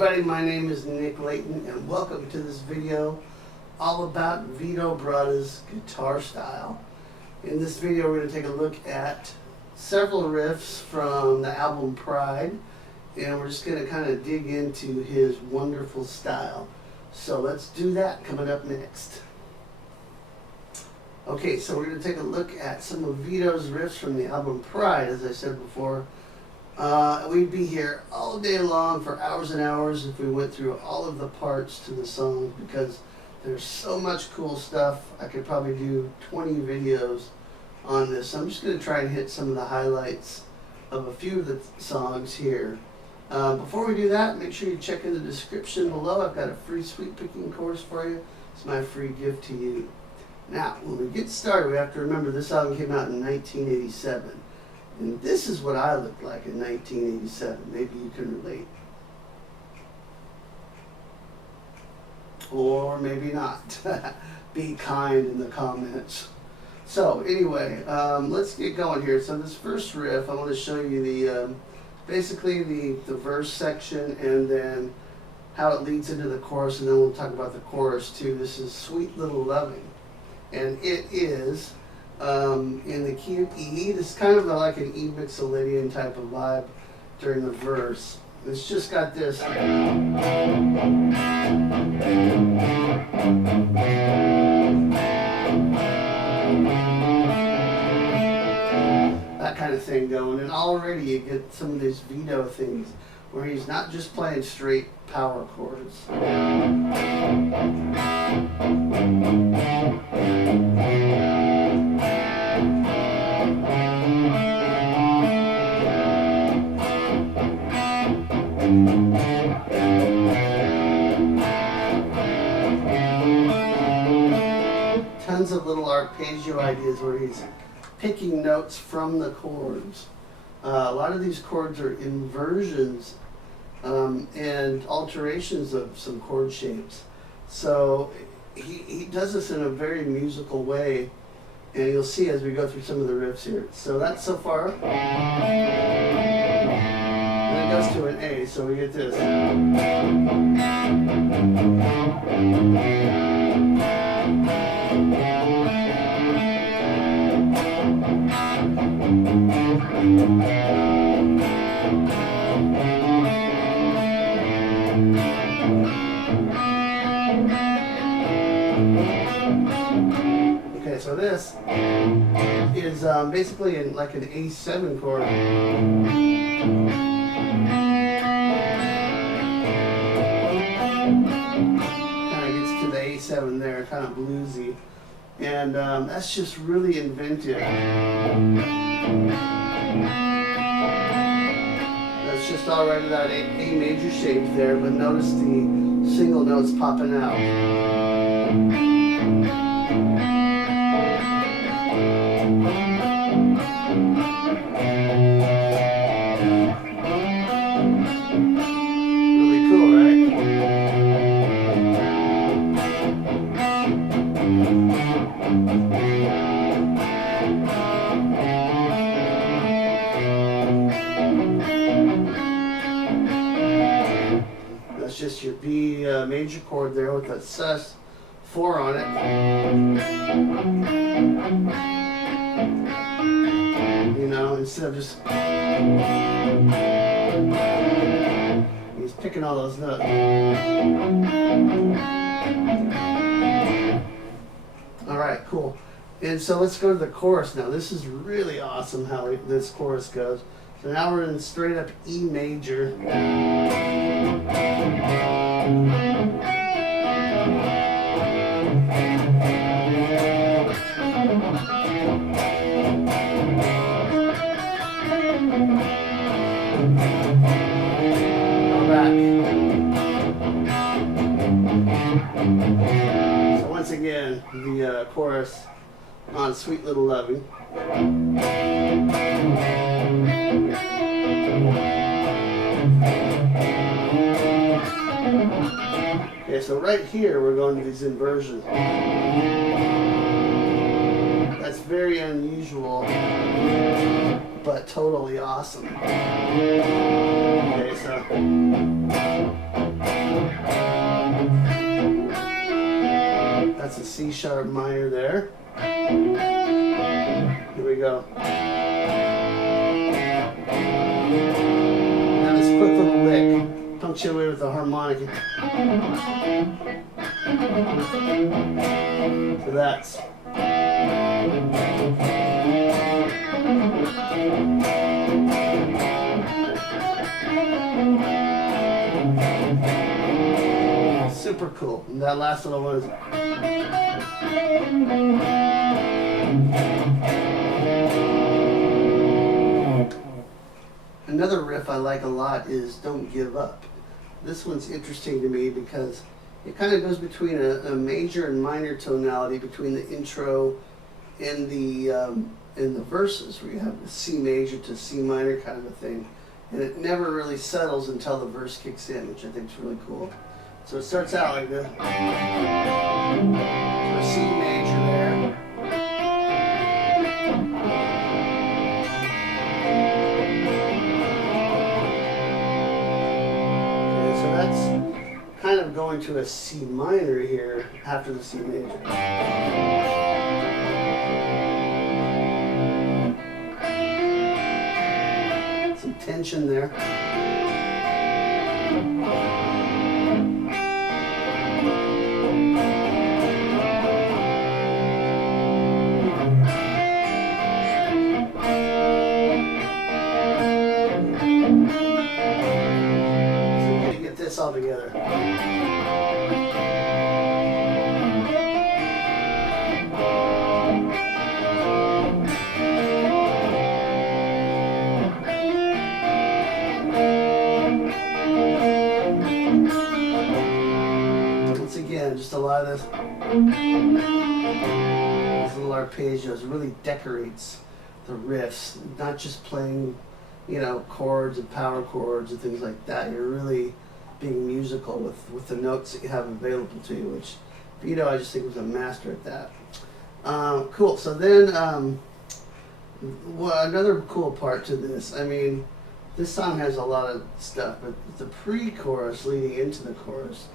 everybody, my name is Nick Layton and welcome to this video all about Vito Bratta's guitar style. In this video we're going to take a look at several riffs from the album Pride, and we're just going to kind of dig into his wonderful style. So let's do that coming up next. Okay, so we're going to take a look at some of Vito's riffs from the album Pride. As I said before, we'd be here all day long for hours and hours if we went through all of the parts to the song, because there's so much cool stuff. I could probably do 20 videos on this. So I'm just going to try and hit some of the highlights of a few of the songs here. Before we do that, make sure you check in the description below. I've got a free sweet picking course for you. It's my free gift to you. Now, when we get started, we have to remember this album came out in 1987. And this is what I looked like in 1987. Maybe you can relate. Or maybe not. Be kind in the comments. So anyway, let's get going here. So this first riff, I want to show you the basically the verse section, and then how it leads into the chorus, and then we'll talk about the chorus too. This is Sweet Little Loving, and it is in the key of E. This is kind of like an E mixolydian type of vibe during the verse. It's just got this that kind of thing going, and already you get some of these Vito things where he's not just playing straight power chords. Tons of little arpeggio ideas where he's picking notes from the chords. A lot of these chords are inversions and alterations of some chord shapes. So he does this in a very musical way, and you'll see as we go through some of the riffs here. So that's so far. And it goes to an A, so we get this. Okay, so this is basically in like an A7 chord. Kind of gets to the A7 there, kind of bluesy. And that's just really inventive. That's just already that A major shape there, but notice the single notes popping out. Really cool, right? That's just your B major chord there with that sus4 on it. You know, instead of just he's picking all those notes. Alright, cool. And so let's go to the chorus now. This is really awesome how this chorus goes. So now we're in straight up E major. So once again, the chorus on Sweet Little Loving. Okay, so right here we're going to these inversions. That's very unusual, but that totally awesome. Okay, so that's a C sharp minor there. Here we go. Now this quick little lick, punctuated with a harmonic. So that's. Super cool. And that last little one is. Another riff I like a lot is Don't Give Up. This one's interesting to me because it kind of goes between a major and minor tonality between the intro and the verses, where you have the C major to C minor kind of a thing. And it never really settles until the verse kicks in, which I think is really cool. So it starts out like this. So a C major there. Okay, so that's kind of going to a C minor here after the C major. Some tension there. All together. Once again, just a lot of this little arpeggios really decorates the riffs, not just playing, you know, chords and power chords and things like that. You're really being musical with the notes that you have available to you, which Vito, I just think, was a master at that. Cool. So then, another cool part to this, I mean, this song has a lot of stuff, but the pre-chorus leading into the chorus,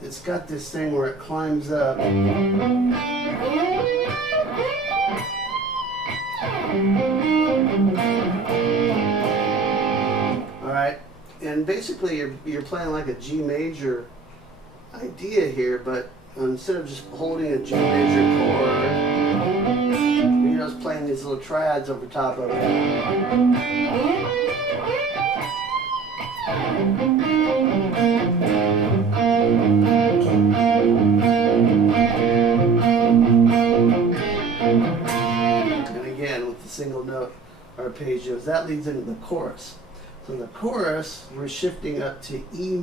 it's got this thing where it climbs up. All right. And basically, you're playing like a G major idea here, but instead of just holding a G major chord, you're just playing these little triads over top of it. And again, with the single note arpeggios, that leads into the chorus. So in the chorus, we're shifting up to E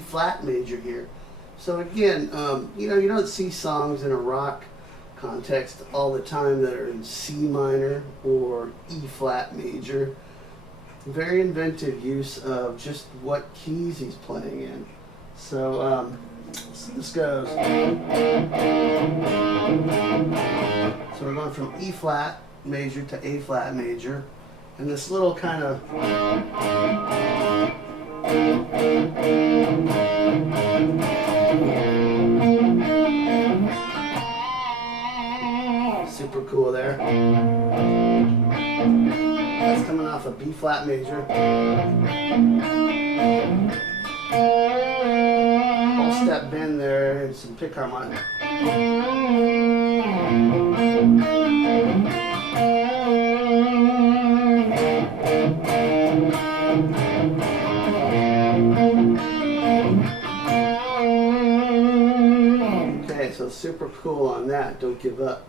flat major here. So again, you know, you don't see songs in a rock context all the time that are in C minor or E flat major. Very inventive use of just what keys he's playing in. So this goes. So we're going from E flat major to A flat major. And this little kind of super cool there. That's coming off a B flat major. Whole step bend there and some pick harmonic. So super cool on that, Don't Give Up.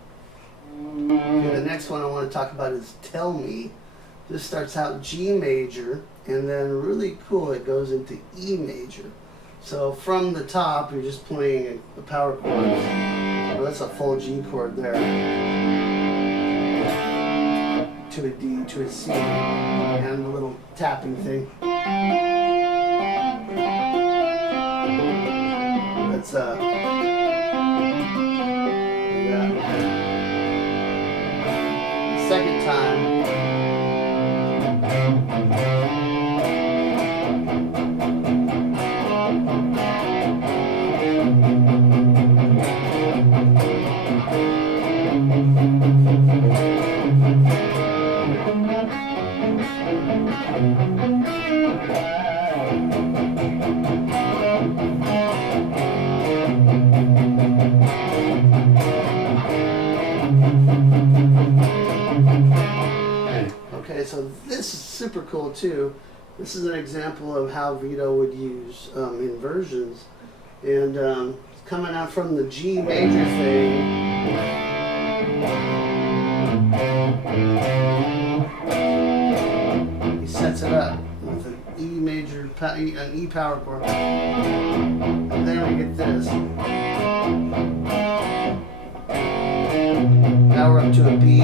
Okay, the next one I want to talk about is Tell Me. This starts out G major, and then really cool, it goes into E major. So from the top, you're just playing the power chords. Well, that's a full G chord there. To a D, to a C, and a little tapping thing. That's second time, Okay, so this is super cool too. This is an example of how Vito would use inversions. And coming out from the G major thing, he sets it up with an E major, an E power chord. And then we get this. Now we're up to a B.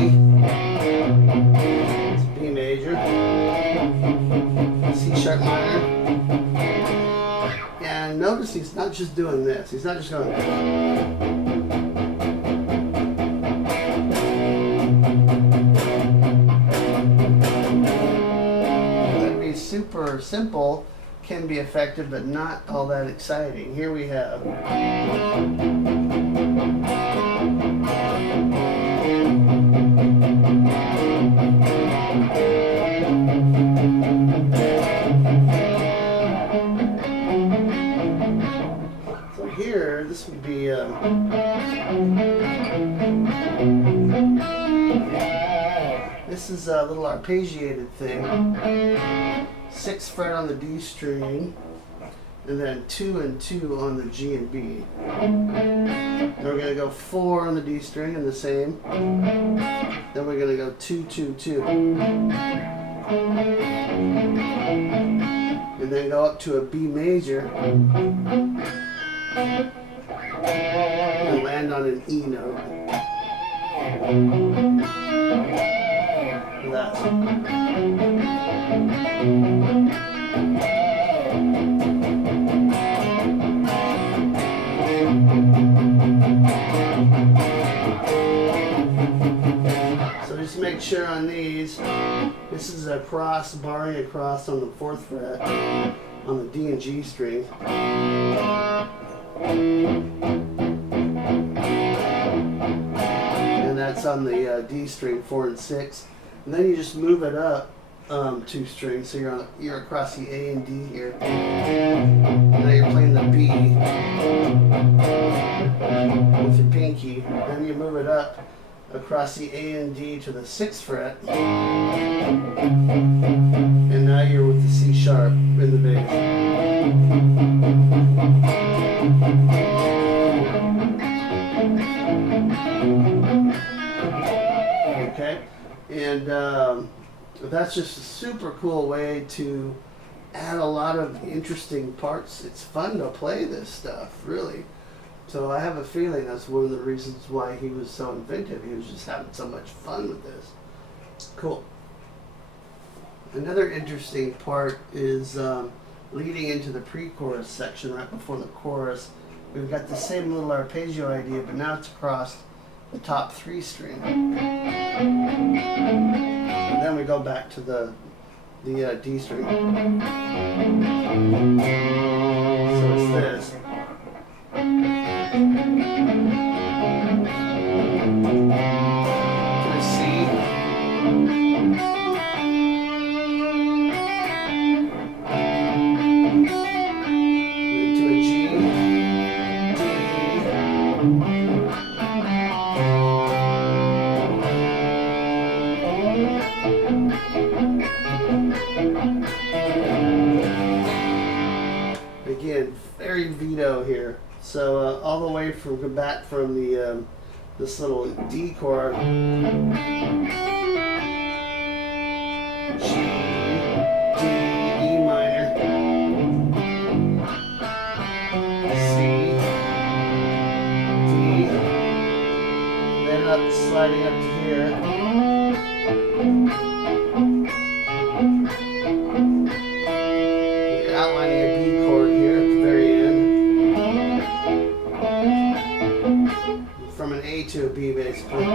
It's B major. C sharp minor. And notice he's not just doing this. He's not just going. That'd be super simple, can be effective, but not all that exciting. Here we have. Here, this would be this is a little arpeggiated thing. 6th fret on the D string, and then 2 and 2 on the G and B. Then we're going to go 4 on the D string and the same. Then we're going to go 2, 2, 2. And then go up to a B major. And land on an E note. That's so just make sure on these, this is a cross, barring a cross on the 4th fret on the D and G string. And that's on the D string, 4 and 6. And then you just move it up 2 strings, so you're across the A and D here. And now you're playing the B with your pinky. Then you move it up across the A and D to the 6th fret. And now you're with the C sharp in the bass. Okay, and that's just a super cool way to add a lot of interesting parts. It's fun to play this stuff, really. So I have a feeling that's one of the reasons why he was so inventive. He was just having so much fun with this. Cool. Another interesting part is leading into the pre-chorus section right before the chorus. We've got the same little arpeggio idea, but now it's across the top 3 string. And then we go back to the D string. So it's this. To a C. To a G. D. Again, very Vito here. So all the way from back from the this little D chord, G, D, E minor, C, D, then up, sliding up to here. You're outlining a B chord here at the very end. From an A to a B, basically.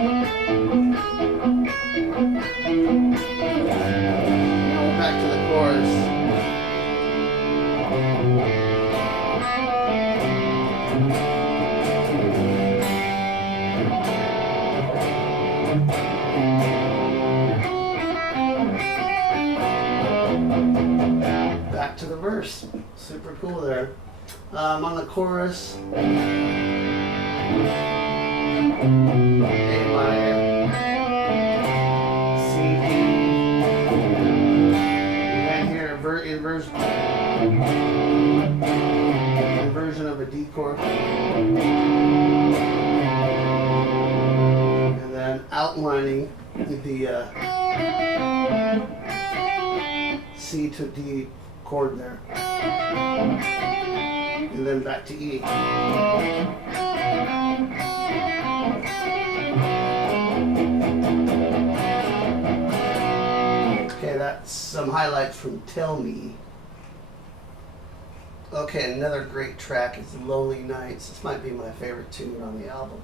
Back to the chorus. back to the verse. Super cool there. On the chorus, A minor, C, D. And here inversion of a D chord. And then outlining the C to D chord there. And then back to E. Okay, that's some highlights from Tell Me. Okay, another great track is Lonely Nights. This might be my favorite tune on the album.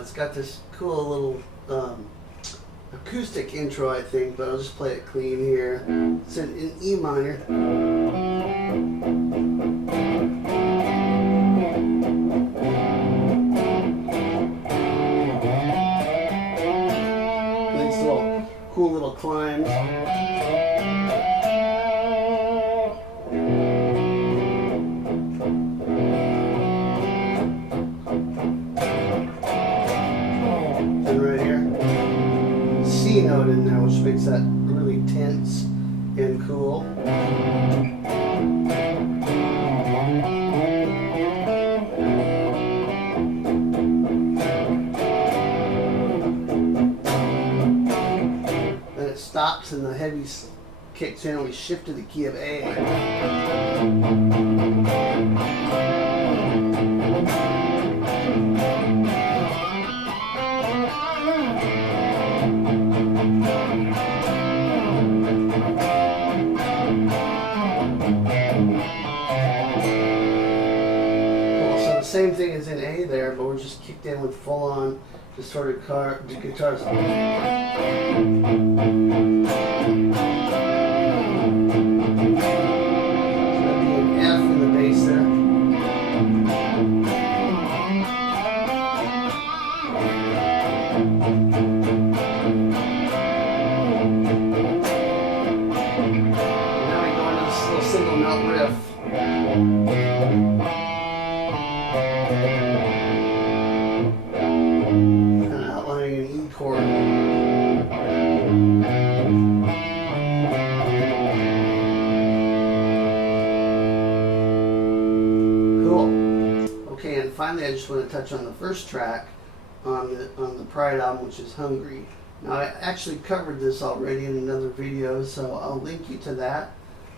It's got this cool little acoustic intro, I think, but I'll just play it clean here. It's in E minor. These little cool little climbs. And right here, C note in there, which makes that really tense and cool. Then it stops and the heavy kicks in and we shift to the key of A. Same thing as in A there, but we're just kicked in with full-on distorted guitar. So that'd be an F in the bass there. And now we go into this little single note riff. Kind of outlining an E chord. Cool. Okay, and finally I just want to touch on the first track on the Pride album, which is Hungry. Now I actually covered this already in another video, so I'll link you to that.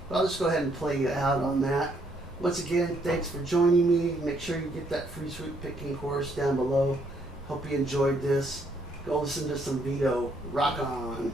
But I'll just go ahead and play you out on that. Once again, thanks for joining me. Make sure you get that free sweet picking course down below. Hope you enjoyed this. Go listen to some Vito. Rock on.